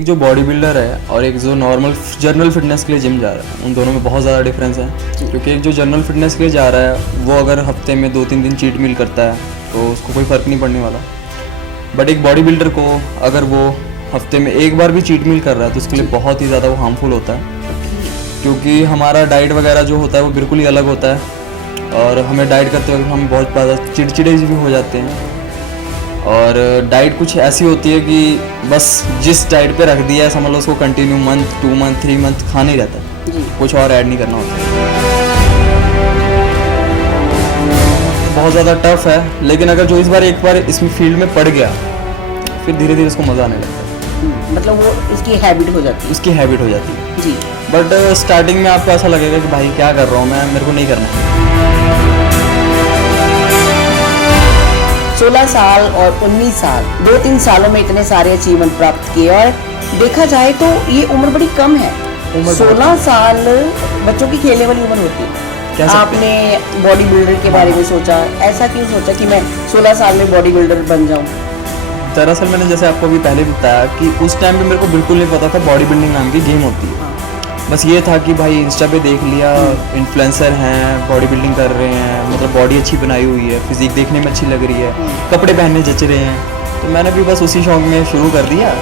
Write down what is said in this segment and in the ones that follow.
जो body builder है और एक जो नॉर्मल जनरल फिटनेस के लिए जिम जा रहा है, उन दोनों में बहुत ज़्यादा डिफरेंस है। क्योंकि एक जो जनरल फिटनेस के लिए जा रहा है वो अगर हफ्ते में 2-3 दिन चीट मील करता है तो उसको कोई फ़र्क नहीं पड़ने वाला। बट एक बॉडी बिल्डर को अगर वो हफ्ते में एक बार भी चीट मील कर रहा है तो उसके लिए बहुत ही ज़्यादा वो हार्मफुल होता है। क्योंकि हमारा डाइट वगैरह जो होता है वो बिल्कुल ही अलग होता है और हमें डाइट करते वक्त हम बहुत ज़्यादा चिड़चिड़े भी हो जाते हैं। और डाइट कुछ ऐसी होती है कि बस जिस डाइट पे रख दिया है समझ लो उसको कंटिन्यू मंथ 2 मंथ 3 मंथ खाना ही रहता है जी। कुछ और ऐड नहीं करना होता। बहुत ज़्यादा टफ है, लेकिन अगर जो इस बार एक बार इसमें फील्ड में पड़ गया फिर धीरे धीरे उसको मज़ा आने लगता है। मतलब वो इसकी हैबिट हो जाती है। उसकी हैबिट हो जाती है जी। बट स्टार्टिंग में आपको ऐसा लगेगा कि भाई क्या कर रहा हूँ मैं, मेरे को नहीं करना है। 16 साल और 19 साल 2-3 सालों में इतने सारे अचीवमेंट प्राप्त किए और देखा जाए तो ये उम्र बड़ी कम है। 16 साल बच्चों की खेलने वाली उम्र होती है। आपने बॉडी बिल्डर के बारे में सोचा, ऐसा क्यों सोचा कि मैं 16 साल में बॉडी बिल्डर बन जाऊं? दरअसल मैंने जैसे आपको अभी पहले बताया कि उस टाइम पे मेरे को बिल्कुल नहीं पता था बॉडी बिल्डिंग नाम की गेम होती है। बस ये था कि भाई इंस्टा पे देख लिया, इन्फ्लुएंसर हैं बॉडी बिल्डिंग कर रहे हैं, मतलब बॉडी अच्छी बनाई हुई है, फिजिक देखने में अच्छी लग रही है, कपड़े पहनने जच रहे हैं, तो मैंने भी बस उसी शौक में शुरू कर दिया।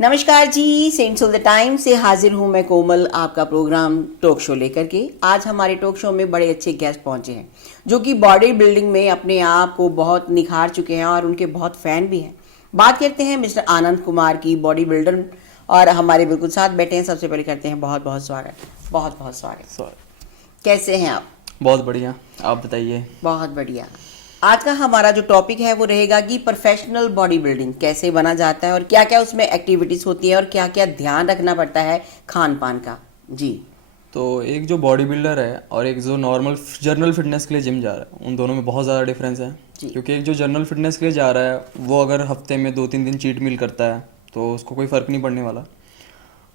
नमस्कार जी, सेंट्स ऑफ द टाइम से हाजिर हूं मैं कोमल, आपका प्रोग्राम टॉक शो लेकर के। आज हमारे टॉक शो में बड़े अच्छे गेस्ट पहुंचे हैं जो कि बॉडी बिल्डिंग में अपने आप को बहुत निखार चुके हैं और उनके बहुत फैन भी हैं। बात करते हैं मिस्टर आनंद कुमार की, बॉडी बिल्डर, और हमारे बिल्कुल साथ बैठे हैं। सबसे पहले करते हैं बहुत बहुत स्वागत। बहुत बहुत स्वागत। कैसे हैं आप? बहुत बढ़िया, आप बताइए। बहुत बढ़िया। आज का हमारा जो टॉपिक है वो रहेगा कि प्रोफेशनल बॉडी बिल्डिंग कैसे बना जाता है और क्या क्या उसमें एक्टिविटीज होती है और क्या क्या ध्यान रखना पड़ता है खान पान का। जी। तो एक जो बॉडी बिल्डर है और एक जो नॉर्मल जनरल फिटनेस के लिए जिम जा रहा है, उन दोनों में बहुत ज़्यादा डिफरेंस है। क्योंकि एक जो जनरल फिटनेस के लिए जा रहा है वो अगर हफ्ते में 2-3 दिन चीट मील करता है तो उसको कोई फ़र्क नहीं पड़ने वाला।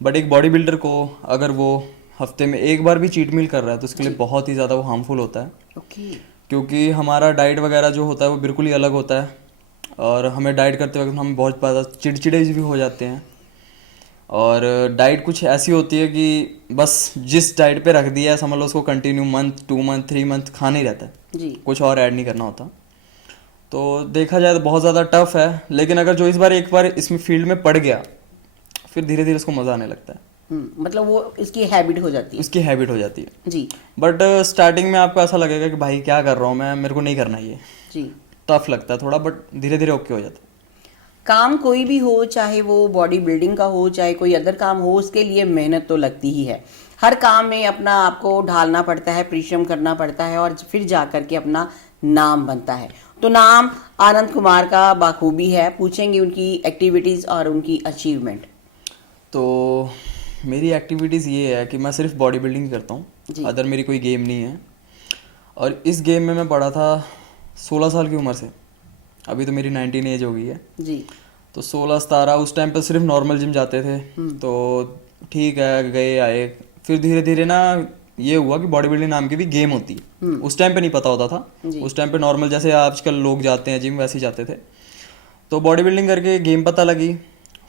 बट एक बॉडी बिल्डर को अगर वो हफ्ते में एक बार भी चीट मील कर रहा है तो उसके लिए बहुत ही ज़्यादा वो हार्मफुल होता है। क्योंकि हमारा डाइट वगैरह जो होता है वो बिल्कुल ही अलग होता है और हमें डाइट करते वक्त हम बहुत ज़्यादा चिड़चिड़े भी हो जाते हैं। और डाइट कुछ ऐसी होती है कि बस जिस डाइट पे रख दिया है समझ लो उसको कंटिन्यू मंथ 2 मंथ 3 मंथ खाना ही रहता है जी। कुछ और ऐड नहीं करना होता। तो देखा जाए तो बहुत ज़्यादा टफ है, लेकिन अगर जो इस बार एक बार इसमें फील्ड में पड़ गया फिर धीरे धीरे उसको मज़ा आने लगता है। मतलब वो इसकी हैबिट हो जाती है। उसकी हैबिट हो जाती है जी। बट स्टार्टिंग में आपको ऐसा लगेगा कि भाई क्या कर रहा हूँ मैं, मेरे को नहीं करना ये जी। टफ लगता है थोड़ा, बट धीरे धीरे ओके हो जाता है। काम कोई भी हो, चाहे वो बॉडी बिल्डिंग का हो चाहे कोई अदर काम हो, उसके लिए मेहनत तो लगती ही है। हर काम में अपना आपको ढालना पड़ता है, परिश्रम करना पड़ता है और फिर जा करके अपना नाम बनता है। तो नाम आनंद कुमार का बाखूबी है। पूछेंगे उनकी एक्टिविटीज़ और उनकी अचीवमेंट। तो मेरी एक्टिविटीज़ ये है कि मैं सिर्फ बॉडी बिल्डिंग करता हूँ, अदर मेरी कोई गेम नहीं है। और इस गेम में मैं पढ़ा था 16 साल की उम्र से, अभी तो मेरी 19 एज हो गई है जी। तो 16-17 उस टाइम पर सिर्फ नॉर्मल जिम जाते थे तो ठीक है, गए आए। फिर धीरे धीरे ना ये हुआ कि बॉडी बिल्डिंग नाम की भी गेम होती है। उस टाइम पे नहीं पता होता था, उस टाइम पे नॉर्मल जैसे आजकल लोग जाते हैं जिम वैसे ही जाते थे। तो बॉडी बिल्डिंग करके गेम पता लगी,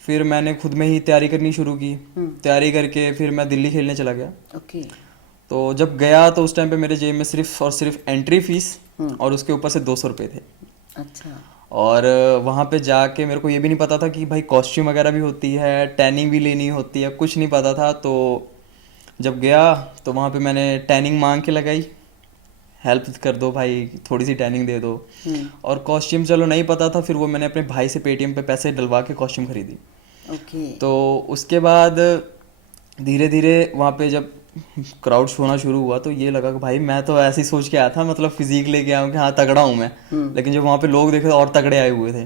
फिर मैंने खुद में ही तैयारी करनी शुरू की। तैयारी करके फिर मैं दिल्ली खेलने चला गया। तो जब गया तो उस टाइम पे मेरे जेब में सिर्फ और सिर्फ एंट्री फीस और उसके ऊपर से 200 रुपये थे। अच्छा। और वहाँ पे जाके मेरे को ये भी नहीं पता था कि भाई कॉस्ट्यूम वगैरह भी होती है, टैनिंग भी लेनी होती है, कुछ नहीं पता था। तो जब गया तो वहाँ पे मैंने टैनिंग मांग के लगाई, हेल्प कर दो भाई, थोड़ी सी टैनिंग दे दो। और कॉस्ट्यूम चलो नहीं पता था, फिर वो मैंने अपने भाई से पेटीएम पे पैसे डलवा के कॉस्ट्यूम खरीदी। तो उसके बाद धीरे धीरे वहाँ पे जब क्राउड होना शुरू हुआ तो ये लगा कि भाई मैं तो ऐसे ही सोच के आया था, मतलब फिजिक लेके आया हूँ कि हाँ तगड़ा हूँ मैं। लेकिन जब वहाँ पे लोग देखे तो और तगड़े आए हुए थे।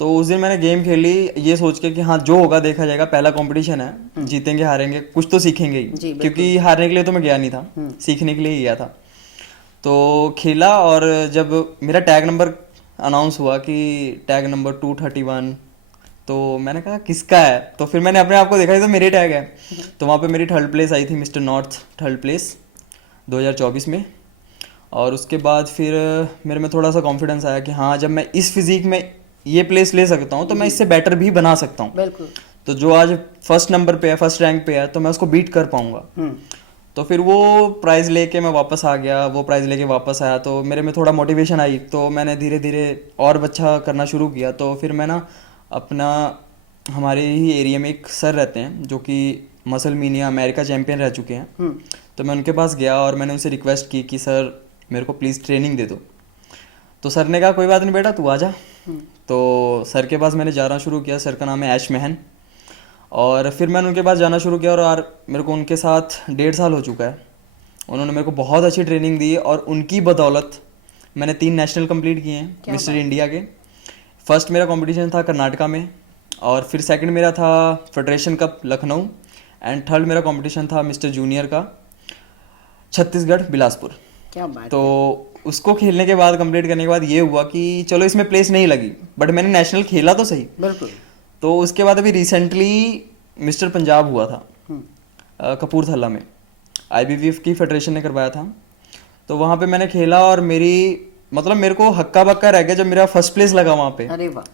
तो उस दिन मैंने गेम खेली ये सोच के कि हाँ जो होगा देखा जाएगा, पहला कंपटीशन है, जीतेंगे हारेंगे कुछ तो सीखेंगे ही। क्योंकि हारने के लिए तो मैं गया नहीं था, सीखने के लिए ही गया था। तो खेला और जब मेरा टैग नंबर अनाउंस हुआ कि टैग नंबर 231, तो मैंने कहा किसका है, तो फिर मैंने अपने आप को देखा तो मेरे टैग है। तो वहाँ पे मेरी 3rd प्लेस आई थी, मिस्टर नॉर्थ 3rd प्लेस 2024 में। और उसके बाद फिर मेरे में थोड़ा सा कॉन्फिडेंस आया कि हाँ जब मैं इस फिजिक में ये प्लेस ले सकता हूँ तो मैं इससे बेटर भी बना सकता हूँ। बिल्कुल। तो जो आज फर्स्ट नंबर पे है, फर्स्ट रैंक पे है, तो मैं उसको बीट कर पाऊंगा। तो फिर वो प्राइज़ लेके मैं वापस आ गया, वो प्राइज़ लेके वापस आया तो मेरे में थोड़ा मोटिवेशन आई, तो मैंने धीरे धीरे और अच्छा करना शुरू किया। तो फिर मैं ना अपना, हमारे ही एरिया में एक सर रहते हैं जो कि मसल मीनिया अमेरिका चैम्पियन रह चुके हैं, तो मैं उनके पास गया और मैंने उनसे रिक्वेस्ट की कि सर मेरे को प्लीज़ ट्रेनिंग दे दो। तो सर ने कहा कोई बात नहीं बेटा, तू आ जा। तो सर के पास मैंने जाना शुरू किया, सर का नाम है ऐश महन। और फिर मैंने उनके पास जाना शुरू किया और मेरे को उनके साथ 1.5 साल हो चुका है। उन्होंने मेरे को बहुत अच्छी ट्रेनिंग दी और उनकी बदौलत मैंने 3 नेशनल कंप्लीट किए हैं मिस्टर इंडिया के। फर्स्ट मेरा कंपटीशन था कर्नाटका में, और फिर सेकंड मेरा था federation cup Lucknow, and third मेरा कंपटीशन था मिस्टर जूनियर का छत्तीसगढ़ बिलासपुर। क्या बात। तो उसको खेलने के बाद, कंप्लीट करने के बाद ये हुआ कि चलो इसमें प्लेस नहीं लगी, बट मैंने नेशनल खेला तो सही। बिल्कुल। तो उसके बाद अभी रिसेंटली मिस्टर पंजाब हुआ था कपूरथला में, IBBF की फेडरेशन ने करवाया था। तो वहाँ पे मैंने खेला और मेरे को हक्का बक्का रह गया जब मेरा फर्स्ट प्लेस लगा वहाँ पे। अरे वाह।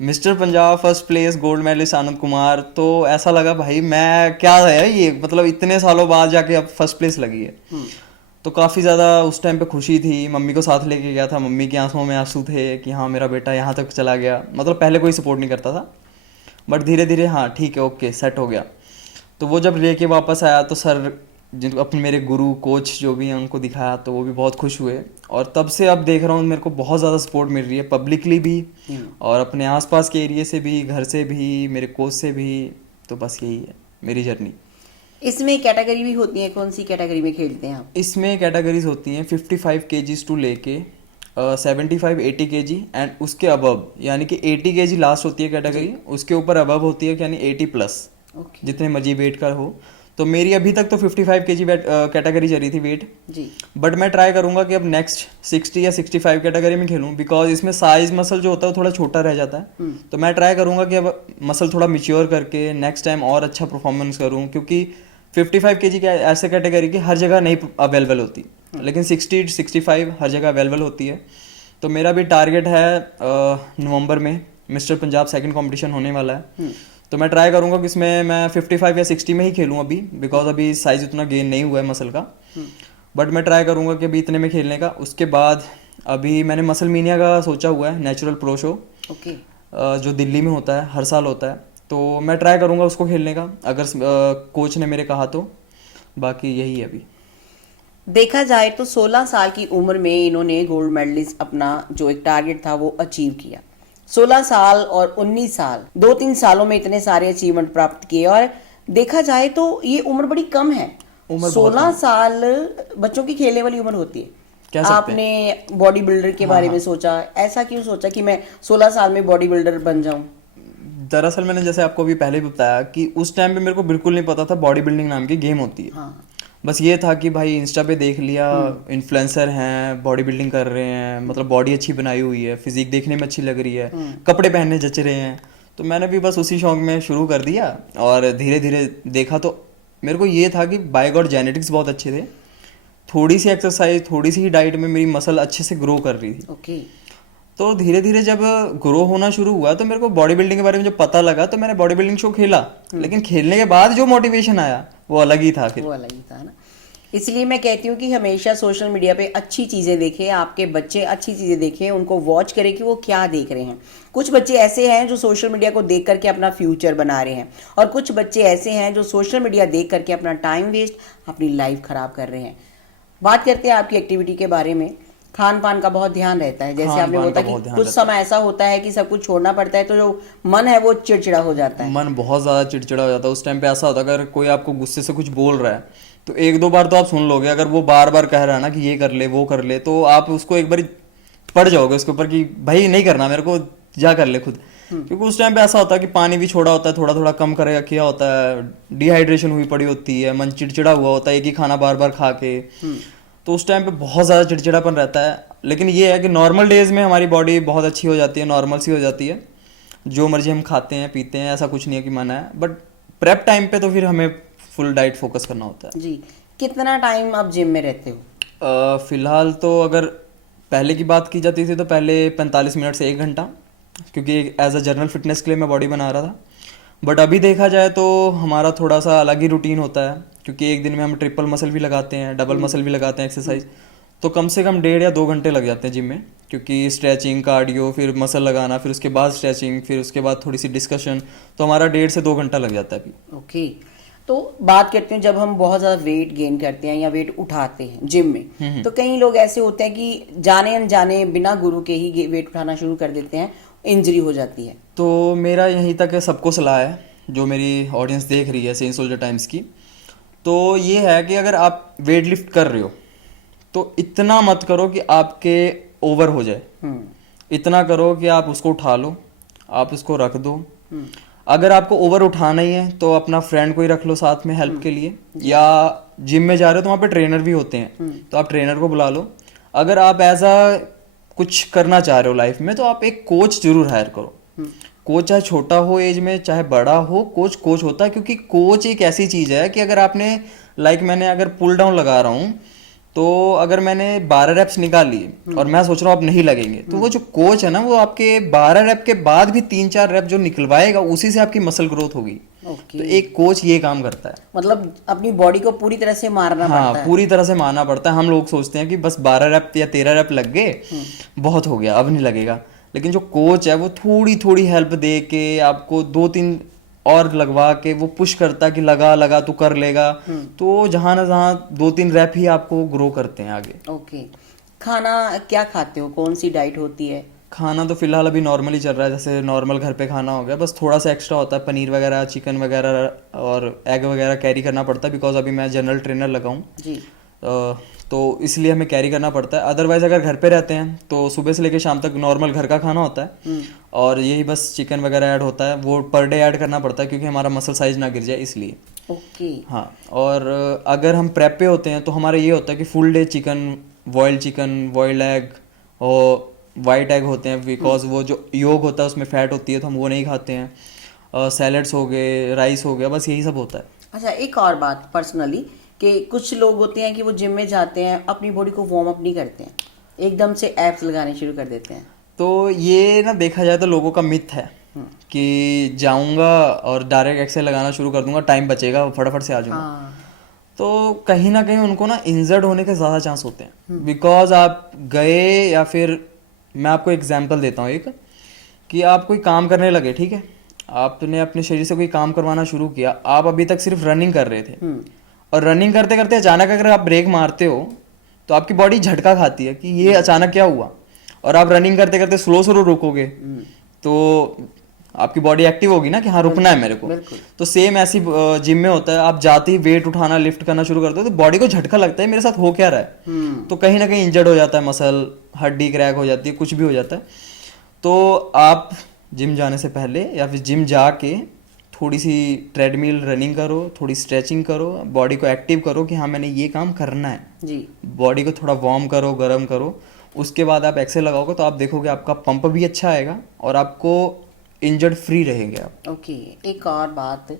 Mister Punjab first place, gold medalist Anand Kumar. तो ऐसा लगा भाई मैं क्या है ये, इतने सालों बाद जाके अब फर्स्ट प्लेस लगी है। तो काफ़ी ज़्यादा उस टाइम पे खुशी थी। मम्मी को साथ लेके गया था, मम्मी की आंखों में आंसू थे कि हाँ मेरा बेटा यहाँ तक चला गया। पहले कोई सपोर्ट नहीं करता था, बट धीरे धीरे हाँ ठीक है ओके सेट हो गया। तो वो जब लेके वापस आया तो सर जिनको अपने मेरे गुरु कोच जो भी हैं उनको दिखाया तो वो भी बहुत खुश हुए। और तब से अब देख रहा हूँ मेरे को बहुत ज़्यादा सपोर्ट मिल रही है, पब्लिकली भी और अपने आसपास के एरिया से भी, घर से भी, मेरे कोच से भी। तो बस यही है मेरी जर्नी। इसमें कैटेगरी भी होती है, कौन सी कैटेगरी में खेलते हैं आप? इसमें कैटेगरीज होती हैं 55 kgs टू लेके 75-80 kg एंड उसके अबव, यानी कि 80 kg लास्ट होती है कैटेगरी, उसके ऊपर अबव होती है यानी 80 प्लस, जितने मर्जी वेट का हो। तो मेरी अभी तक तो 55 kg कैटेगरी चली थी वेट जी, बट मैं ट्राई करूंगा कि अब नेक्स्ट 60 या 65 कैटेगरी में खेलूं, बिकॉज इसमें साइज मसल जो होता है वो थोड़ा छोटा रह जाता है। तो मैं ट्राई करूंगा कि अब मसल थोड़ा मिच्योर करके नेक्स्ट टाइम और अच्छा परफॉर्मेंस करूं, क्योंकि 55 kg की ऐसे कैटेगरी की हर जगह नहीं अवेलेबल होती, लेकिन 60-65 हर जगह अवेलेबल होती है। तो मेरा भी टारगेट है नवंबर में मिस्टर पंजाब सेकंड कंपटीशन होने वाला है। तो मैं ट्राई करूंगा कि इसमें मैं 55 या 60 में ही खेलूं अभी, बिकॉज अभी साइज उतना गेन नहीं हुआ है मसल का। बट मैं ट्राई करूंगा कि अभी इतने में खेलने का। उसके बाद अभी मैंने मसल मीनिया का सोचा हुआ है, नेचुरल प्रो शो, जो दिल्ली में होता है, हर साल होता है। तो मैं ट्राई करूंगा उसको खेलने का, अगर कोच ने मेरे कहा तो। बाकी यही है अभी। देखा जाए तो 16 साल की उम्र में इन्होंने गोल्ड मेडलिस्ट अपना जो एक टारगेट था वो अचीव किया। 16 साल और 19 साल, 2-3 सालों में इतने सारे अचीवमेंट प्राप्त किए। और देखा जाए तो ये उम्र बड़ी कम है। 16 साल बच्चों की खेलने वाली उम्र होती है। आपने बॉडी बिल्डर के बारे में सोचा, ऐसा क्यों सोचा कि मैं 16 साल में बॉडी बिल्डर बन जाऊं? दरअसल मैंने जैसे आपको अभी पहले भी बताया कि उस टाइम पे मेरे को बिल्कुल नहीं पता था बॉडी बिल्डिंग नाम की गेम होती है। हाँ। बस ये था कि भाई इंस्टा पे देख लिया, इन्फ्लुएंसर हैं, बॉडी बिल्डिंग कर रहे हैं, बॉडी अच्छी बनाई हुई है, फिजिक देखने में अच्छी लग रही है, कपड़े पहनने जच रहे हैं। तो मैंने भी बस उसी शौक में शुरू कर दिया और धीरे धीरे देखा तो मेरे को ये था कि बाय गॉड जेनेटिक्स बहुत अच्छे थे। थोड़ी सी एक्सरसाइज, थोड़ी सी ही डाइट में मेरी मसल अच्छे से ग्रो कर रही थी। तो धीरे धीरे जब ग्रो होना शुरू हुआ तो मेरे को बॉडी बिल्डिंग के बारे में जब पता लगा तो मैंने बॉडी बिल्डिंग शो खेला। लेकिन खेलने के बाद जो मोटिवेशन आया वो अलग ही था। फिर वो अलग ही था ना। इसलिए मैं कहती हूँ कि हमेशा सोशल मीडिया पे अच्छी चीज़ें देखें, आपके बच्चे अच्छी चीज़ें देखें, उनको वॉच करें कि वो क्या देख रहे हैं। कुछ बच्चे ऐसे हैं जो सोशल मीडिया को देख करके अपना फ्यूचर बना रहे हैं, और कुछ बच्चे ऐसे हैं जो सोशल मीडिया देख करके अपना टाइम वेस्ट, अपनी लाइफ खराब कर रहे हैं। बात करते हैं आपकी एक्टिविटी के बारे में। खान पान का बहुत ध्यान रहता है, जैसे आपने बोला कि कुछ समय ऐसा होता है कि सब कुछ छोड़ना पड़ता है, तो जो मन है वो चिड़चिड़ा हो जाता है। मन बहुत ज़्यादा चिड़चिड़ा हो जाता है। उस टाइम पे ऐसा होता है अगर कोई आपको गुस्से से कुछ बोल रहा है तो 1-2 बार तो आप सुन लोगे। अगर वो बार बार कह रहा है ना कि ये कर ले वो कर ले, तो आप उसको एक बार पड़ जाओगे उसके ऊपर कि भाई नहीं करना मेरे को, जा कर ले खुद। क्योंकि उस टाइम पे ऐसा होता है कि पानी भी छोड़ा होता है, थोड़ा थोड़ा कम करेगा किया होता है, डिहाइड्रेशन हुई पड़ी होती है, मन चिड़चिड़ा हुआ होता है एक ही खाना बार बार खा के। तो उस टाइम पे बहुत ज़्यादा चिड़चिड़ापन रहता है। लेकिन ये है कि नॉर्मल डेज में हमारी बॉडी बहुत अच्छी हो जाती है, नॉर्मल सी हो जाती है, जो मर्जी हम खाते हैं पीते हैं, ऐसा कुछ नहीं है कि मना है। बट प्रेप टाइम पे तो फिर हमें फुल डाइट फोकस करना होता है। जी। कितना टाइम आप जिम में रहते हो? फिलहाल तो अगर पहले की बात की जाती थी तो पहले 45 मिनट से 1 घंटा, क्योंकि एज अ जनरल फिटनेस के लिए मैं बॉडी बना रहा था। बट अभी देखा जाए तो हमारा थोड़ा सा अलग ही रूटीन होता है, क्योंकि एक दिन में हम ट्रिपल मसल भी लगाते हैं, डबल मसल भी लगाते हैं एक्सरसाइज। तो कम से कम 1.5 या 2 घंटे लग जाते हैं जिम में, क्योंकि स्ट्रेचिंग, कार्डियो, फिर मसल लगाना, फिर उसके बाद स्ट्रेचिंग, फिर उसके बाद थोड़ी सी डिस्कशन, तो हमारा 1.5 से 2 घंटा लग जाता है अभी। ओके, तो बात करते हैं जब हम बहुत ज्यादा वेट गेन करते हैं या वेट उठाते हैं जिम में, तो कई लोग ऐसे होते हैं कि जाने अनजाने बिना गुरु के ही वेट उठाना शुरू कर देते हैं, इंजरी हो जाती है। तो मेरा यहीं तक है, सबको सलाह है जो मेरी ऑडियंस देख रही है सेंट सोल्जर टाइम्स की, तो ये है कि अगर आप वेट लिफ्ट कर रहे हो तो इतना मत करो कि आपके ओवर हो जाए। इतना करो कि आप उसको उठा लो, आप उसको रख दो। अगर आपको ओवर उठाना ही है तो अपना फ्रेंड को ही रख लो साथ में हेल्प के लिए, या जिम में जा रहे हो तो वहाँ पे ट्रेनर भी होते हैं, तो आप ट्रेनर को बुला लो। अगर आप ऐसा कुछ करना चाह रहे हो लाइफ में तो आप एक कोच जरूर हायर करो। कोच चाहे छोटा हो एज में चाहे बड़ा हो, कोच कोच होता है, क्योंकि कोच एक ऐसी चीज है कि अगर आपने मैंने अगर पुल डाउन लगा रहा हूँ तो अगर मैंने 12 रेप्स निकाल लिए और मैं सोच रहा हूँ अब नहीं लगेंगे, तो वो जो कोच है ना वो आपके 12 रेप के बाद भी 3-4 रेप जो निकलवाएगा उसी से आपकी मसल ग्रोथ होगी। तो एक कोच ये काम करता है, मतलब अपनी बॉडी को पूरी तरह से मारना पड़ता है। पूरी तरह से मारना पड़ता है। हम लोग सोचते हैं कि बस 12 रेप या 13 रेप लग गए, बहुत हो गया, अब नहीं लगेगा। लेकिन जो कोच है वो थोड़ी थोड़ी हेल्प दे के आपको 2-3 और लगवा के वो पुश करता है कि लगा लगा तू कर लेगा। तो जहाँ ना जहाँ 2-3 रैप ही आपको ग्रो करते हैं आगे। ओके, खाना क्या खाते हो, कौन सी डाइट होती है? खाना तो फिलहाल अभी नॉर्मली चल रहा है, जैसे नॉर्मल घर पे खाना हो गया, बस थोड़ा सा एक्स्ट्रा होता है, पनीर वगैरह, चिकन वगैरह और एग वगैरह कैरी करना पड़ता है, बिकॉज अभी मैं जनरल ट्रेनर लगा हूँ जी। तो इसलिए हमें कैरी करना पड़ता है। अदरवाइज अगर घर पे रहते हैं तो सुबह से लेकर शाम तक नॉर्मल घर का खाना होता है, और यही बस चिकन वगैरह ऐड होता है, वो पर डे ऐड करना पड़ता है क्योंकि हमारा मसल साइज ना गिर जाए इसलिए। ओके। हाँ, और अगर हम प्रेप पे होते हैं तो हमारा ये होता है कि full day chicken, boiled egg और वाइट एग होते हैं, बिकॉज वो जो योग होता है उसमें फैट होती है तो हम वो नहीं खाते हैं। सैलड्स हो गए, राइस हो गया, बस यही सब होता है। अच्छा, एक और बात पर्सनली कि कुछ लोग होते हैं कि वो जिम में जाते हैं, अपनी बॉडी को वार्म अप नहीं करते हैं, एकदम से एब्स लगाने शुरू कर देते हैं। तो ये ना देखा जाए तो लोगों का मिथ है कि जाऊंगा और डायरेक्ट एक्सेल लगाना शुरू कर दूंगा, टाइम बचेगा, फटाफट से आ जाऊंगा। तो कहीं ना कहीं उनको ना इंजर्ड होने के ज़्यादा चांस होते हैं, बिकॉज आप गए, या फिर मैं आपको एग्जांपल देता हूँ एक, कि आप कोई काम करने लगे, ठीक है, आपने अपने शरीर से कोई काम करवाना शुरू किया, आप अभी तक सिर्फ रनिंग कर रहे थे, और रनिंग करते करते अचानक अगर आप ब्रेक मारते हो तो आपकी बॉडी झटका खाती है कि ये अचानक क्या हुआ, और आप रनिंग करते करते स्लो रुकोगे तो आपकी बॉडी एक्टिव होगी ना कि हाँ रुकना है मेरे को। तो सेम ऐसी जिम में होता है, आप जाते ही वेट उठाना, लिफ्ट करना शुरू करते हो तो बॉडी को झटका लगता है मेरे साथ हो क्या रहा है, तो कहीं ना कहीं इंजर्ड हो जाता है मसल, हड्डी क्रैक हो जाती है, कुछ भी हो जाता है। तो आप जिम जाने से पहले या फिर जिम जाके थोड़ी सी ट्रेडमिल रनिंग करो, थोड़ी स्ट्रेचिंग करो, बॉडी को एक्टिव करो कि हाँ मैंने ये काम करना है जी। बॉडी को थोड़ा वार्म करो, गर्म करो, उसके बाद आप एक्सेल लगाओगे तो आप देखोगे आपका पंप भी अच्छा आएगा और आपको इंजर्ड फ्री रहेंगे आप। ओके, एक और बात,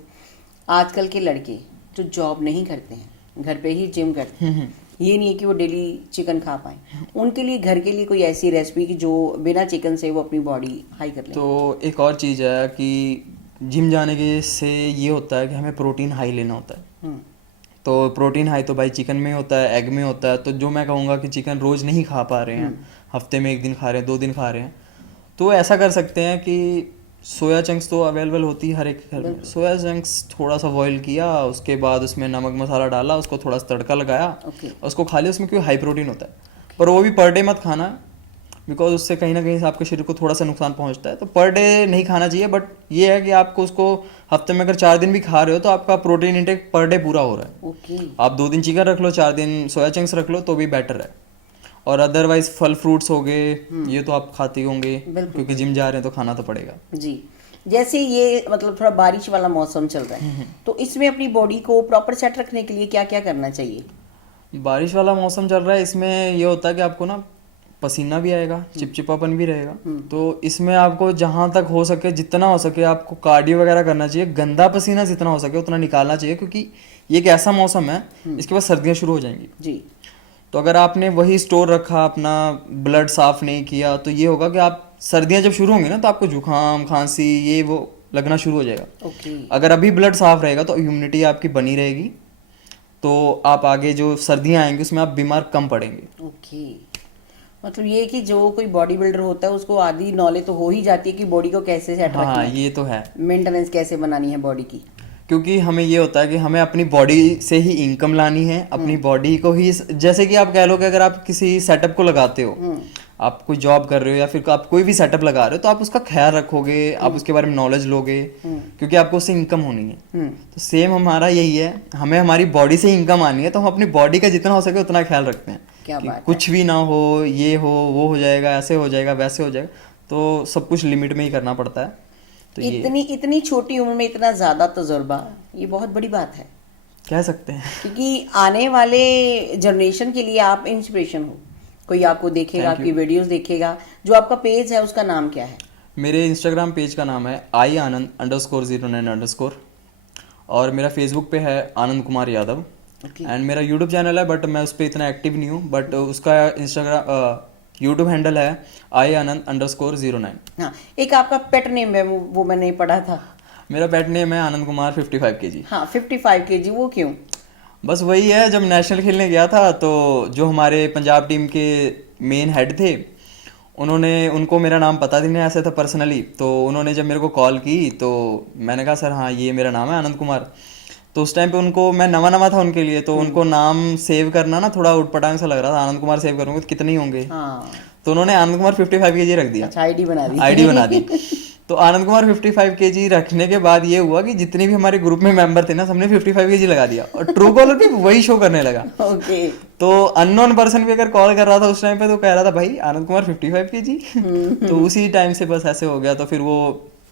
आजकल के लड़के जो जॉब नहीं करते हैं, घर पे ही जिम करते हैं, ये नहीं है कि वो डेली चिकन खा पाए, उनके लिए घर के लिए कोई ऐसी रेसिपी कि जो बिना चिकन से वो अपनी बॉडी हाई कर ले? तो एक और चीज़ है कि जिम जाने के से ये होता है कि हमें प्रोटीन हाई लेना होता है। तो प्रोटीन हाई तो भाई चिकन में होता है, एग में होता है। तो जो मैं कहूँगा कि चिकन रोज़ नहीं खा पा रहे हैं, हफ्ते में 1 दिन खा रहे हैं, 2 दिन खा रहे हैं, तो ऐसा कर सकते हैं कि सोया चंक्स तो अवेलेबल होती है हर एक घर में। सोया चंक्स थोड़ा सा बॉईल किया, उसके बाद उसमें नमक मसाला डाला, उसको थोड़ा सा तड़का लगाया, उसको खा लिया। उसमें क्योंकि हाई प्रोटीन होता है, पर वो भी पर डे मत खाना, बिकॉज उससे कहीं ना कहीं आपके शरीर को थोड़ा सा नुकसान पहुंचता है। तो पर डे नहीं खाना चाहिए, बट ये है कि आपको उसको हफ्ते में अगर 4 दिन भी खा रहे हो तो आपका प्रोटीन इंटेक पर डे पूरा हो रहा है। ओके। आप 2 दिन चिकन रख लो, 4 दिन सोया चंक्स रख लो तो भी बेटर है। और अदरवाइज फल फ्रूट्स हो गए, ये तो आप खाते होंगे क्योंकि जिम जा रहे हैं तो खाना तो पड़ेगा जी। जैसे ये मतलब थोड़ा बारिश वाला मौसम चल रहा है, तो इसमें अपनी बॉडी को प्रॉपर सेट रखने के लिए क्या क्या करना चाहिए? बारिश वाला मौसम चल रहा है, इसमें ये होता है कि आपको ना पसीना भी आएगा, चिपचिपापन भी रहेगा। तो इसमें आपको जहां तक हो सके, जितना हो सके आपको कार्डियो वगैरह करना चाहिए। गंदा पसीना जितना हो सके उतना निकालना चाहिए, क्योंकि ये एक ऐसा मौसम है, इसके बाद सर्दियां शुरू हो जाएंगी जी। तो अगर आपने वही स्टोर रखा, अपना ब्लड साफ नहीं किया, तो ये होगा कि आप सर्दियाँ जब शुरू होंगी ना तो आपको जुकाम खांसी ये वो लगना शुरू हो जाएगा। ओके। अगर अभी ब्लड साफ रहेगा तो इम्यूनिटी आपकी बनी रहेगी, तो आप आगे जो सर्दियाँ आएंगी उसमें आप बीमार कम पड़ेंगे। ओके, मतलब ये कि जो कोई बॉडी बिल्डर होता है उसको आधी नॉलेज तो हो ही जाती है कि बॉडी को कैसे सेट रखना हाँ, है, ये तो है, मेंटेनेंस कैसे बनानी है बॉडी की। क्योंकि हमें ये होता है कि हमें अपनी बॉडी से ही इनकम लानी है, अपनी बॉडी को ही, जैसे कि आप कह लो कि अगर आप किसी सेटअप को लगाते हो, आप कोई जॉब कर रहे हो या फिर आप कोई भी सेटअप लगा रहे हो, तो आप उसका ख्याल रखोगे, आप उसके बारे में नॉलेज लोगे, क्योंकि आपको उससे इनकम होनी है। तो सेम हमारा यही है, हमें हमारी बॉडी से इनकम आनी है, तो हम अपनी बॉडी का जितना हो सके उतना ख्याल रखते हैं क्या कि बात कुछ भी ना हो, ये हो वो हो जाएगा, ऐसे हो जाएगा वैसे हो जाएगा, तो सब कुछ लिमिट में ही करना पड़ता है। तो ये इतनी छोटी उम्र में इतना ज्यादा तजुर्बा, ये बहुत बड़ी बात है, कह सकते हैं। क्योंकि आने वाले जनरेशन के लिए आप इंस्पिरेशन हो। कोई आपको देखेगा, आपकी वीडियोस देखेगा। जो आपका पेज है उसका नाम क्या है? मेरे इंस्टाग्राम पेज का नाम है iAnand_09_ और मेरा फेसबुक पे है आनंद कुमार यादव। एंड मेरा यूट्यूब चैनल है, बट मैं उस पर इतना एक्टिव नहीं हूँ, बट उसका इंस्टाग्राम यूट्यूब हैंडल है iAnand_09। हाँ, एक आपका पेट नेम है, वो मैंने पढ़ा था। मेरा पेट नेम है आनंद कुमार 55 kg। हाँ, 55 kg, वो क्यों? बस वही है, जब नेशनल खेलने गया था तो जो हमारे पंजाब टीम के मेन हेड थे, उनको मेरा नाम पता भी नहीं ऐसा था पर्सनली, तो उन्होंने जब मेरे को कॉल की तो मैंने कहा सर हाँ ये मेरा नाम है आनंद कुमार। तो उस टाइम पे उनको, मैं नवा था उनके लिए, तो उनको नाम सेव करना ना थोड़ा उटपटांग सा लग रहा था, आनंद कुमार सेव करूंगे तो कितने ही होंगे। हाँ। तो उन्होंने आनंद कुमार 55 kg रख दिया। अच्छा, आईडी बना दी। तो आनंद कुमार 55 kg रखने के बाद ये हुआ कि जितने भी हमारे ग्रुप में मेंबर थे ना, सबने 55 kg लगा दिया और ट्रू कॉलर पे वही शो करने लगा। ओके। तो अननोन पर्सन भी अगर कॉल कर रहा था उस टाइम पे तो कह रहा था भाई आनंद कुमार 55 kg। तो उसी टाइम से बस ऐसे हो गया, तो फिर वो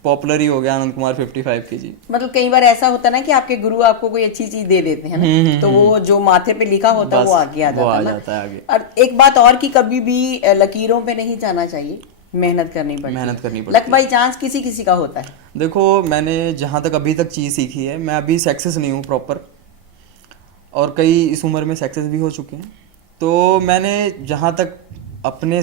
पॉपुलर ही हो गया आनंद कुमार 55 kg। मतलब कई बार ऐसा होता है ना कि आपके गुरु आपको कोई अच्छी चीज दे देते हैं ना, तो वो जो माथे पे लिखा होता है वो आगे आ जाता है ना। और एक बात और कि कभी भी लकीरों पे नहीं जाना चाहिए, मेहनत करनी पड़ती है। लक बाई चांस किसी का होता है। देखो, मैंने जहाँ तक अभी तक चीज़ सीखी है, मैं अभी सक्सेस नहीं हूँ प्रॉपर, और कई इस उम्र में सक्सेस भी हो चुके हैं। तो मैंने जहाँ तक अपने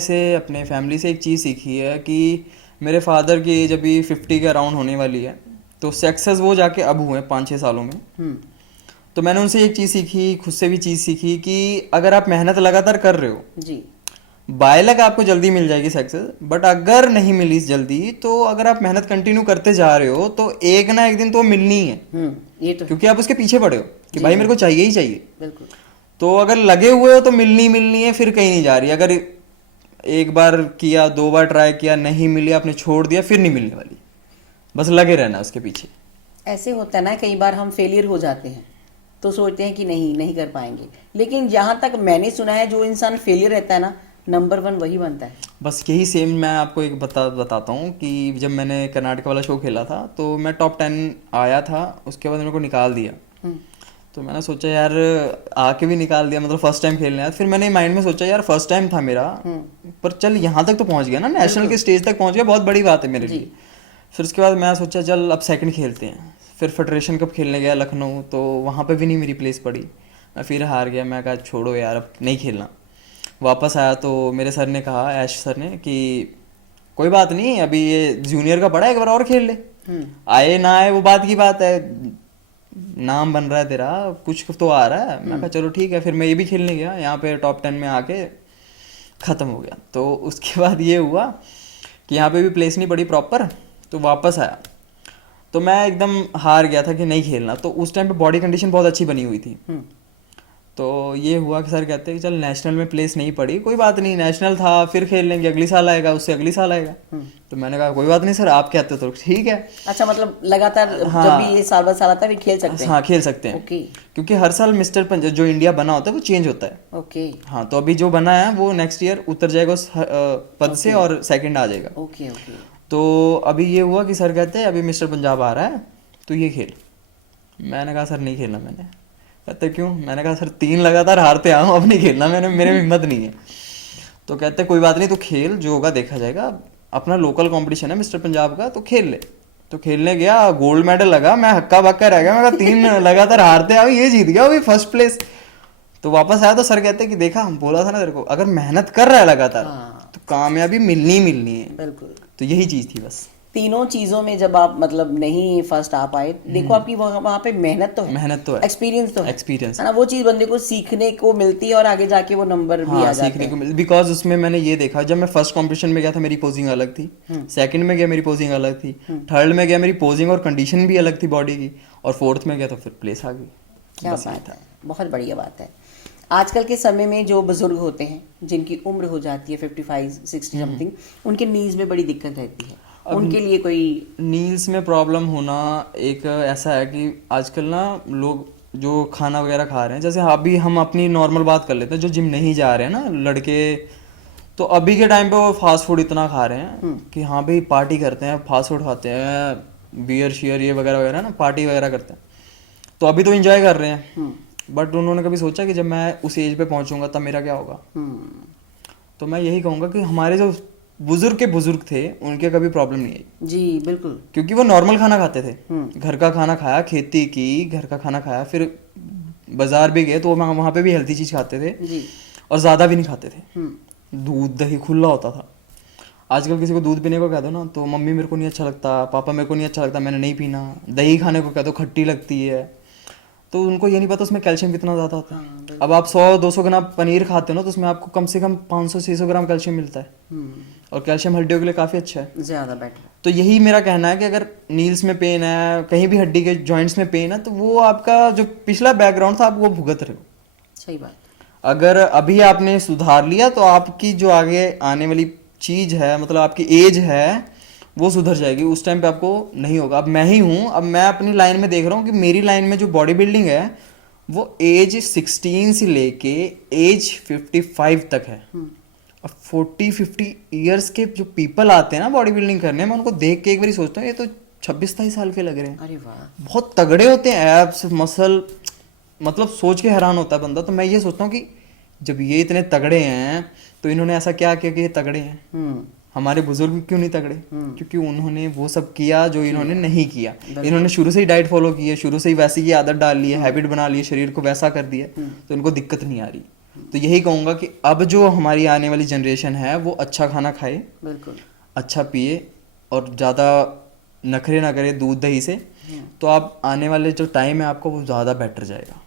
फैमिली से एक चीज़ सीखी है कि मेरे फादर की एज अभी 50 के अराउंड होने वाली है, तो सक्सेस वो जाके अब हुए 5-6 सालों में। तो मैंने उनसे एक चीज़ सीखी, खुद से भी चीज़ सीखी कि अगर आप मेहनत लगातार कर रहे हो जी, बाय लक आपको जल्दी मिल जाएगी सक्सेस, बट अगर नहीं मिली जल्दी, तो अगर आप मेहनत कंटिन्यू करते जा रहे हो तो एक ना एक दिन तो मिलनी ही है। ये तो क्योंकि आप उसके पीछे पड़े हो कि भाई मेरे को चाहिए ही चाहिए। बिल्कुल। तो अगर लगे हुए हो तो मिलनी है, फिर कहीं नहीं जा रही। अगर एक बार किया, 2 बार ट्राई किया, नहीं मिली, आपने छोड़ दिया, फिर नहीं मिलने वाली। बस लगे रहना उसके पीछे। ऐसे होता है ना, कई बार हम फेलियर हो जाते हैं तो सोचते हैं कि नहीं कर पाएंगे, लेकिन जहां तक मैंने सुना है जो इंसान फेलियर रहता है ना, नंबर 1 वही बनता है। बस यही सेम मैं आपको एक बताता हूँ कि जब मैंने कर्नाटक वाला शो खेला था तो मैं टॉप 10 आया था, उसके बाद मेरे को निकाल दिया। तो मैंने सोचा यार आके भी निकाल दिया, मतलब फर्स्ट टाइम खेलने आया। फिर मैंने माइंड में सोचा यार फर्स्ट टाइम था मेरा, पर चल यहाँ तक तो पहुँच गया ना, नेशनल के स्टेज तक पहुँच गया, बहुत बड़ी बात है मेरे लिए। फिर उसके बाद मैं सोचा चल अब सेकंड खेलते हैं। फिर फेडरेशन कप खेलने गया लखनऊ, तो वहाँ पे भी नहीं मेरी प्लेस पड़ी, मैं फिर हार गया। मैं कहा छोड़ो यार अब नहीं खेलना। वापस आया तो मेरे सर ने कहा, ऐश सर ने, कि कोई बात नहीं, अभी ये जूनियर का पड़ा है, एक बार और खेल ले। आए ना आए वो बात की बात है, नाम बन रहा है तेरा, कुछ तो आ रहा है। मैं कहा चलो ठीक है। फिर मैं ये भी खेलने गया, यहाँ पे टॉप 10 में आके ख़त्म हो गया। तो उसके बाद ये हुआ कि यहाँ पे भी प्लेस नहीं पड़ी प्रॉपर, तो वापस आया तो मैं एकदम हार गया था कि नहीं खेलना। तो उस टाइम पे बॉडी कंडीशन बहुत अच्छी बनी हुई थी। तो ये हुआ कि सर कहते हैं कि चल नेशनल में प्लेस नहीं पड़ी, कोई बात नहीं, नेशनल था फिर खेल लेंगे, अगली साल आएगा, उससे अगली साल आएगा। तो मैंने कहा कोई बात नहीं सर, आप कहते हो तो ठीक है। अच्छा, मतलब लगातार जब भी ये साल बाद साल आता है खेल सकते हैं? हाँ, खेल सकते हैं। ओके। क्योंकि हर साल मिस्टर पंजाब जो इंडिया बना होता है वो चेंज होता है। ओके। हाँ, तो अभी जो बना है वो नेक्स्ट ईयर उतर जाएगा उस पद से और सेकंड आ जाएगा। Okay okay. तो अभी ये हुआ कि सर कहते हैं अभी मिस्टर पंजाब आ रहा है तो ये खेल। मैंने कहा सर नहीं खेलना। मैंने कहते क्यों? मैंने कहा सर 3 लगातार हारते आया हूँ, अब नहीं खेलना, मेरे में हिम्मत नहीं है। तो कहते कोई बात नहीं, तो खेल, जो होगा देखा जाएगा, अपना लोकल कंपटीशन है मिस्टर पंजाब का, तो खेल ले। तो खेलने गया, गोल्ड मेडल लगा, मैं हक्का बक्का रह गया। मैं कहा 3 लगातार हारते आए, ये जीत गया अभी फर्स्ट प्लेस। तो वापस आया तो सर कहते कि देखा, हम बोला था ना तेरे को, अगर मेहनत कर रहा है लगातार तो कामयाबी मिलनी ही मिलनी है। बिल्कुल। तो यही चीज थी बस। तीनों चीजों में जब आप मतलब नहीं फर्स्ट आ पाए, देखो आपकी वहां पे मेहनत तो है, मेहनत तो है, एक्सपीरियंस तो है एक्सपीरियंस है ना, वो चीज बंदे को सीखने को मिलती है और आगे जाके वो नंबर भी आ जाते सीखने को मिल, बिकॉज उसमें मैंने ये देखा, जब मैं फर्स्ट कंपटीशन में गया था मेरी पोजिंग अलग थी, सेकंड में गया मेरी पोजिंग अलग थी, थर्ड में गया मेरी पोजिंग और कंडीशन भी अलग थी बॉडी की, और फोर्थ में गया तो फिर प्लेस आ गई। क्या बात है, बहुत बढ़िया बात है। आजकल के समय में जो बुजुर्ग होते हैं जिनकी उम्र हो जाती है 55-60 समथिंग, उनके नीज में बड़ी दिक्कत रहती है, उनके लिए कोई नील्स में प्रॉब्लम होना एक ऐसा है कि आजकल ना लोग जो खाना वगैरह खा रहे हैं, जैसे अभी हम अपनी नॉर्मल बात कर लेते हैं, जो जिम नहीं जा रहे हैं ना लड़के, तो अभी के टाइम पे वो फास्ट फूड इतना खा रहे हैं कि हाँ भाई पार्टी करते हैं, फास्ट फूड खाते हैं, बियर शियर ये वगैरह वगैरह ना, पार्टी वगैरह करते हैं, तो अभी तो एंजॉय कर रहे हैं। बट उन्होंने कभी सोचा कि जब मैं उस एज पे पहुंचूंगा तब मेरा क्या होगा? तो मैं यही कहूँगा कि हमारे जो बुजुर्ग के बुजुर्ग थे उनके कभी प्रॉब्लम नहीं आई। जी बिल्कुल, क्योंकि वो नॉर्मल खाना खाते थे, घर का खाना खाया, खेती की, घर का खाना खाया, फिर बाजार भी गए तो वहाँ पे भी हेल्थी चीज खाते थे जी। और ज्यादा भी नहीं खाते थे। दूध दही खुला होता था। आजकल किसी को दूध पीने को कह दो ना तो मम्मी मेरे को नहीं अच्छा लगता, पापा मेरे को नहीं अच्छा लगता, मैंने नहीं पीना। दही खाने को कह दो खट्टी लगती है, तो उनको ये नहीं पता उसमें कैल्शियम कितना ज़्यादा होता है। अब आप 100-200 ग्राम पनीर खाते हो ना तो उसमें आपको कम से कम 500-600 ग्राम कैल्शियम मिलता है, और कैल्शियम हड्डियों के लिए काफ़ी अच्छा है, ज़्यादा बेटर। तो यही मेरा कहना है कि अगर नील्स में पेन है, कहीं भी हड्डी के जॉइंट्स में पेन है, तो वो आपका जो पिछला बैकग्राउंड था आप वो भुगत रहे हो। सही बात। अगर अभी आपने सुधार लिया तो आपकी जो आगे आने वाली चीज़ है, मतलब आपकी एज है, वो सुधर जाएगी। उस टाइम पे आपको नहीं होगा। अब मैं ही हूँ, अब मैं अपनी लाइन में देख रहा हूँ कि मेरी लाइन में जो बॉडी बिल्डिंग है वो एज 16 से लेके एज 55 तक है। अब 40-50 ईयर्स के जो पीपल आते हैं ना बॉडी बिल्डिंग करने में, उनको देख के एक बार सोचता हूँ ये तो 26-27 साल के लग रहे हैं। अरे वाह, बहुत तगड़े होते हैं, एब्स मसल, मतलब सोच के हैरान होता है बंदा। तो मैं ये सोचता हूँ कि जब ये इतने तगड़े हैं तो इन्होंने ऐसा क्या किया कि ये तगड़े हैं। हमारे बुजुर्ग क्यों नहीं तगड़े? क्योंकि उन्होंने वो सब किया जो इन्होंने नहीं किया। इन्होंने शुरू से ही डाइट फॉलो की है, शुरू से ही वैसी की आदत डाल ली है, हैबिट बना ली है, शरीर को वैसा कर दिया, तो इनको दिक्कत नहीं आ रही। तो यही कहूँगा कि अब जो हमारी आने वाली जनरेशन है वो अच्छा खाना खाए, बिल्कुल अच्छा पिए और ज़्यादा नखरे ना करे दूध दही से, तो आप आने वाले जो टाइम है आपको वो ज़्यादा बेटर जाएगा।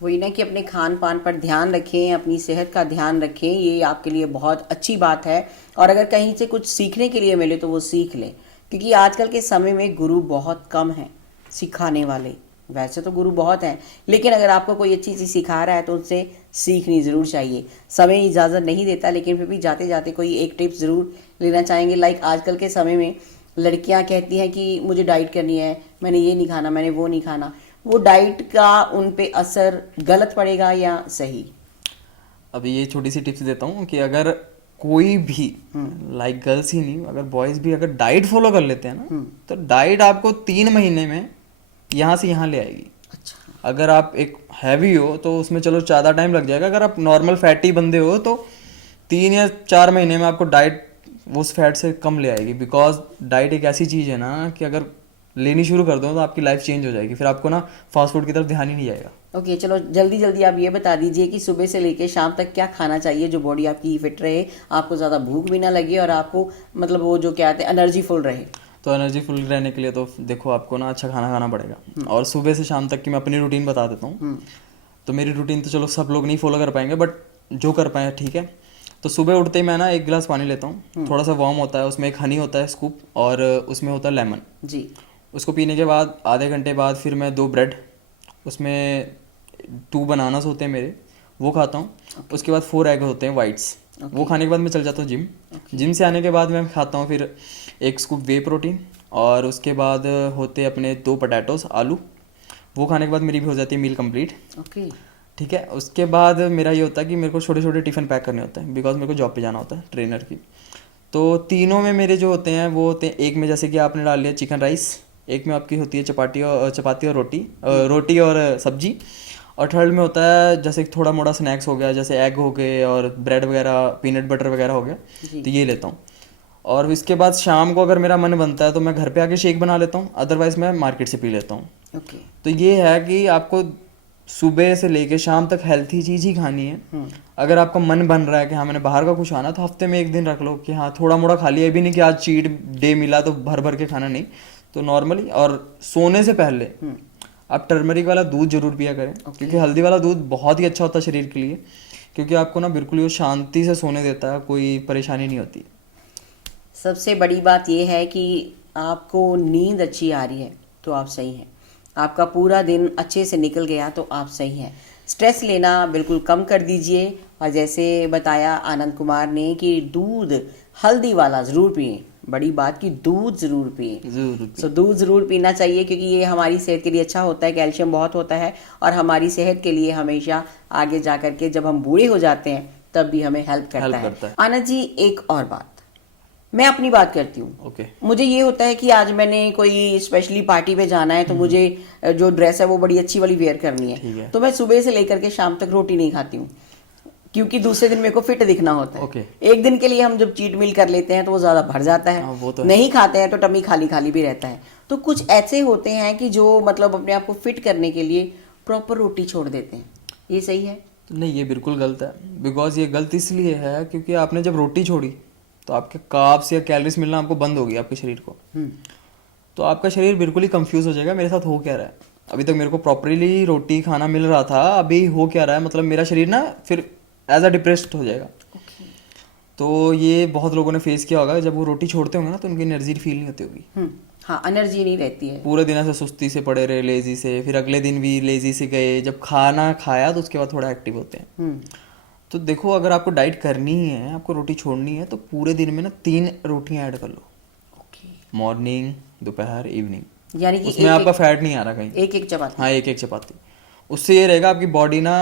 वही ना कि अपने खान पान पर ध्यान रखें, अपनी सेहत का ध्यान रखें, ये आपके लिए बहुत अच्छी बात है। और अगर कहीं से कुछ सीखने के लिए मिले तो वो सीख लें, क्योंकि आजकल के समय में गुरु बहुत कम हैं सिखाने वाले। वैसे तो गुरु बहुत हैं, लेकिन अगर आपको कोई अच्छी चीज़ सिखा रहा है तो उनसे सीखनी ज़रूर चाहिए। समय इजाज़त नहीं देता, लेकिन फिर भी जाते जाते कोई एक टिप ज़रूर लेना चाहेंगे। लाइक आजकल के समय में लड़कियां कहती हैं कि मुझे डाइट करनी है, मैंने ये नहीं खाना, मैंने वो नहीं खाना। वो डाइट का उन पे असर गलत पड़ेगा या सही? अभी ये छोटी सी टिप्स देता हूँ कि अगर कोई भी, लाइक गर्ल्स ही नहीं, अगर बॉयज भी अगर डाइट फॉलो कर लेते हैं ना, तो डाइट आपको 3 महीने में यहाँ से यहाँ ले आएगी। अच्छा। अगर आप एक हैवी हो तो उसमें चलो ज़्यादा टाइम लग जाएगा। अगर आप नॉर्मल फैटी बंदे हो तो 3 या 4 महीने में आपको डाइट उस फैट से कम ले आएगी। बिकॉज डाइट एक ऐसी चीज़ है ना कि अगर लेनी शुरू कर दो तो आपकी लाइफ चेंज हो जाएगी, फिर आपको ना फास्ट फूड की तरफ ध्यान ही नहीं जाएगा। ओके, चलो जल्दी जल्दी आप ये बता दीजिए कि सुबह से लेके शाम तक क्या खाना चाहिए जो बॉडी आपकी फिट रहे, आपको ज़्यादा भूख भी ना लगे और आपको मतलब वो जो क्या कहते हैं एनर्जीफुल रहे। तो एनर्जीफुल रहने के लिए तो देखो आपको ना अच्छा खाना खाना पड़ेगा। और सुबह से शाम तक की मैं अपनी रूटीन बता देता हूँ। तो मेरी रूटीन तो चलो सब लोग नहीं फॉलो कर पाएंगे, बट जो कर पाए ठीक है। तो सुबह उठते ही मैं ना 1 गिलास पानी लेता हूँ, थोड़ा सा वार्म होता है, उसमें एक हनी होता है स्कूप, और उसमें होता है लेमन जी। उसको पीने के बाद आधे घंटे बाद फिर मैं 2 ब्रेड, उसमें 2 बनानास होते हैं मेरे, वो खाता हूँ। उसके बाद 4 एग होते हैं वाइट्स, वो खाने के बाद मैं चल जाता हूँ जिम। जिम से आने के बाद मैं खाता हूँ फिर 1 स्कूप वे प्रोटीन, और उसके बाद होते अपने 2 पोटैटोस आलू, वो खाने के बाद मेरी भी हो जाती है मील कंप्लीट। ओके, ठीक है। उसके बाद मेरा ये होता है कि मेरे को छोटे छोटे टिफ़िन पैक करने होते हैं, बिकॉज मेरे को जॉब पे जाना होता है ट्रेनर की। तो तीनों में मेरे जो होते हैं वो होते हैं, एक में जैसे कि आपने डाल लिया चिकन राइस, एक में आपकी होती है चपाती और रोटी और सब्जी, और थर्ड में होता है जैसे थोड़ा मोड़ा स्नैक्स हो गया, जैसे एग हो गए और ब्रेड वगैरह, पीनट बटर वगैरह हो गया, तो ये लेता हूँ। और इसके बाद शाम को अगर मेरा मन बनता है तो मैं घर पे आके शेक बना लेता हूँ, अदरवाइज मैं मार्केट से पी लेता हूँ। ओके। तो ये है कि आपको सुबह से लेके शाम तक हेल्थी चीज ही खानी है। अगर आपका मन बन रहा है कि हाँ मैंने बाहर का कुछ खाना, तो हफ्ते में एक दिन रख लो कि हाँ थोड़ा मोड़ा खा लिया। ये भी नहीं कि आज चीट डे मिला तो भर भर के खाना नहीं, तो नॉर्मली। और सोने से पहले आप टर्मरिक वाला दूध जरूर पिया करें, क्योंकि हल्दी वाला दूध बहुत ही अच्छा होता है शरीर के लिए, क्योंकि आपको ना बिल्कुल ही वो शांति से सोने देता है, कोई परेशानी नहीं होती। सबसे बड़ी बात यह है कि आपको नींद अच्छी आ रही है तो आप सही हैं, आपका पूरा दिन अच्छे से निकल गया तो आप सही हैं। स्ट्रेस लेना बिल्कुल कम कर दीजिए, और जैसे बताया आनंद कुमार ने कि दूध हल्दी वाला ज़रूर पिएं। बड़ी बात कि दूध ज़रूर पिएं। सो दूध ज़रूर पीना चाहिए, क्योंकि ये हमारी सेहत के लिए अच्छा होता है, कैल्शियम बहुत होता है, और हमारी सेहत के लिए हमेशा आगे जा कर के जब हम बूढ़े हो जाते हैं तब भी हमें हेल्प करता है। आनंद जी, एक और बात, मैं अपनी बात करती हूँ। ओके। मुझे ये होता है कि आज मैंने कोई स्पेशली पार्टी पे जाना है, तो मुझे जो ड्रेस है वो बड़ी अच्छी वाली वेयर करनी है, तो मैं सुबह से लेकर के शाम तक रोटी नहीं खाती हूँ, क्योंकि दूसरे दिन मेरे को फिट दिखना होता है। ओके। एक दिन के लिए हम जब चीट मील कर लेते हैं तो वो ज्यादा भर जाता है, वो तो नहीं खाते हैं तो टमी खाली खाली भी रहता है। तो कुछ ऐसे होते हैं कि जो मतलब अपने आप को फिट करने के लिए प्रॉपर रोटी छोड़ देते हैं, ये सही है? नहीं, ये बिल्कुल गलत है। बिकॉज ये गलत इसलिए है क्योंकि आपने जब रोटी छोड़ी तो आपके कार्ब्स या कैलोरीज मिलना आपको बंद हो गया आपके शरीर को। तो आपका शरीर बिल्कुल ही कंफ्यूज हो जाएगा, मेरे साथ हो क्या रहा है। अभी तक मेरे को प्रॉपरली रोटी खाना मिल रहा था, अभी हो क्या रहा है, मतलब मेरा शरीर ना फिर एज अ डिप्रेस्ड हो जाएगा। तो ये बहुत लोगों ने फेस किया होगा, जब वो रोटी छोड़ते होंगे ना तो उनकी एनर्जी फील नहीं होती होगी। हाँ, एनर्जी नहीं रहती है, पूरे दिन ऐसे सुस्ती से पड़े रहे, लेजी से, फिर अगले दिन भी लेजी से गए, जब खाना खाया तो उसके बाद थोड़ा एक्टिव होते हैं। तो देखो, अगर आपको डाइट करनी है, आपको रोटी छोड़नी है, तो पूरे दिन में ना 3 रोटियां ऐड कर लो। मॉर्निंग, दोपहर, इवनिंग। यानी कि उसमें आपका फैट नहीं आ रहा कहीं। एक चपाती। हाँ, एक चपाती। उससे ये रहेगा आपकी बॉडी ना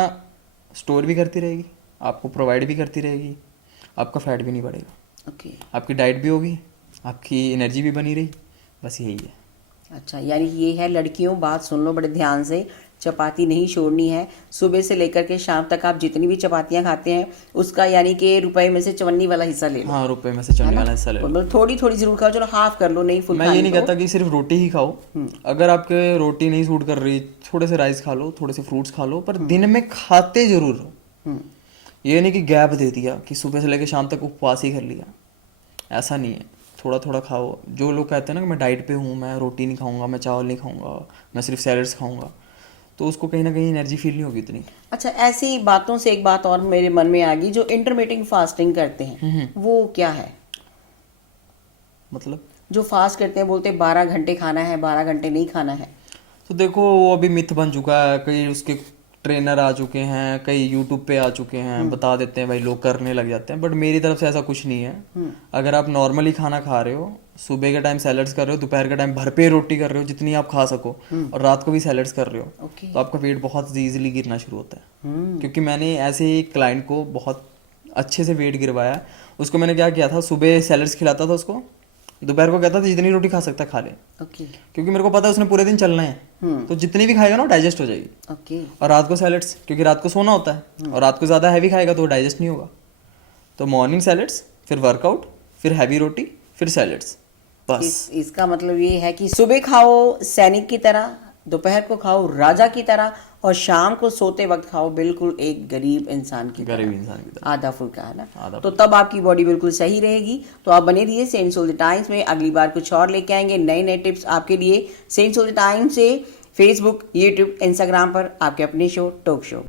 स्टोर भी करती रहेगी, आपको प्रोवाइड भी करती रहेगी, आपका फैट भी नहीं बढ़ेगा। आपकी डाइट भी होगी, आपकी एनर्जी भी बनी रही, बस यही है। अच्छा, यानी कि ये है लड़कियों, बात सुन लो बड़े ध्यान से, चपाती नहीं छोड़नी है। सुबह से लेकर के शाम तक आप जितनी भी चपातियां खाते हैं उसका यानी कि रुपए में से 54 वाला हिस्सा ले लो। हाँ, रुपए में से 54 वाला हिस्सा ले लो। मतलब थोड़ी थोड़ी जरूर खाओ, चलो हाफ कर लो, नहीं फुल। मैं ये नहीं कहता कि सिर्फ रोटी ही खाओ। अगर आपके रोटी नहीं सूट कर रही, थोड़े से राइस खा लो, थोड़े से फ्रूट्स खा लो, पर दिन में खाते जरूर रहो। ये नहीं कि गैप दे दिया कि सुबह से लेकर शाम तक उपवास ही कर लिया, ऐसा नहीं है। थोड़ा थोड़ा खाओ। जो लोग कहते हैं ना कि मैं डाइट पे हूँ, मैं रोटी नहीं खाऊंगा, मैं चावल नहीं खाऊंगा, मैं सिर्फ सैलड्स खाऊंगा, तो उसको कहीं ना कहीं एनर्जी फील नहीं होगी इतनी। अच्छा, ऐसी बातों से एक बात और मेरे मन में आ गई, जो इंटरमिटेंट फास्टिंग करते हैं वो क्या है? मतलब जो फास्ट करते हैं, बोलते हैं 12 घंटे खाना है, 12 घंटे नहीं खाना है। तो देखो, वो अभी मिथ बन चुका है, कई उसके ट्रेनर आ चुके हैं, कई यूट्यूब पे आ चुके हैं, बता देते हैं भाई, लोग करने लग जाते हैं। बट मेरी तरफ से ऐसा कुछ नहीं है। अगर आप नॉर्मली खाना खा रहे हो, सुबह के टाइम सैलड्स कर रहे हो, दोपहर के टाइम भरपेट रोटी कर रहे हो जितनी आप खा सको, और रात को भी सैलड्स कर रहे हो, तो आपका वेट बहुत ईजिली गिरना शुरू होता है। क्योंकि मैंने ऐसे एक क्लाइंट को बहुत अच्छे से वेट गिरवाया। उसको मैंने क्या किया था, सुबह सैलड्स खिलाता था उसको, दोपहर को कहता था जितनी रोटी खा सकता है खा ले। क्योंकि मेरे को पता है उसने पूरे दिन चलना है, तो जितनी भी खाएगा ना डाइजेस्ट हो जाएगी। और रात को सैलड्स, क्योंकि रात को सोना होता है, और रात को ज्यादा हैवी खाएगा तो डाइजेस्ट नहीं होगा। तो मॉर्निंग सैलड्स, फिर वर्कआउट, फिर हैवी रोटी, फिर सैलड्स, बस। इसका मतलब ये है कि सुबह खाओ सैनिक की तरह, दोपहर को खाओ राजा की तरह, और शाम को सोते वक्त खाओ बिल्कुल एक गरीब इंसान की तरह, आधा फुल्का, है ना। तो तब आपकी बॉडी बिल्कुल सही रहेगी। तो आप बने रहिए सेंट्स ऑफ द टाइम्स में, अगली बार कुछ और लेके आएंगे, नए नए टिप्स आपके लिए। सेंट्स ऑफ द टाइम्स से फेसबुक, यूट्यूब, इंस्टाग्राम पर आपके अपने शो टॉक शो।